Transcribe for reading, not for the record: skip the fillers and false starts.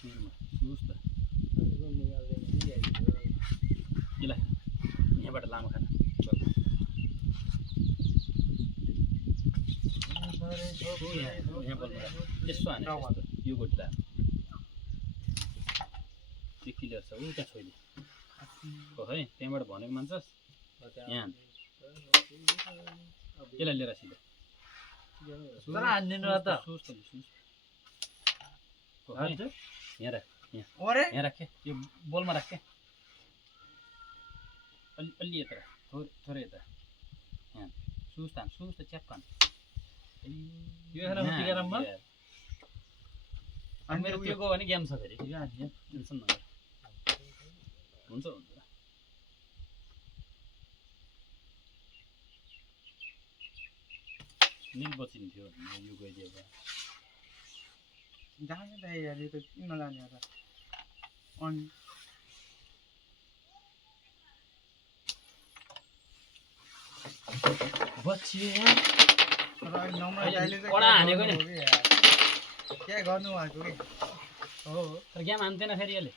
सुस्त यसलाई यहाँबाट लामो खाना यहाँ बोल्नु यसो हाने यो गोटी त्यो क्लियर छ ऊ त्यहाँ छोइदिए हो है त्यहाँबाट भनेको मान्छस् यहाँ यसलाई लिएर सिधै तर हान्दिनु त यहाँ राख यहाँ राख यो बोलमा राख अलि यता थोरै यता यहाँ सुस्त च्याप्कान यो हेर टिकाराममा अनि मेरो त्यो गयो भने गेम छ फेरि टेन्सन नगर हुन्छ निल बचिन्थ्यो यो गइदिएको जाने त यार यो त किन नजाने होला अनि बचिए तर अहिले नम्बर दाइले चाहिँ कडा हानेको नि के गर्नु भएको के हो तर गेम हान्थेन फेरि यसले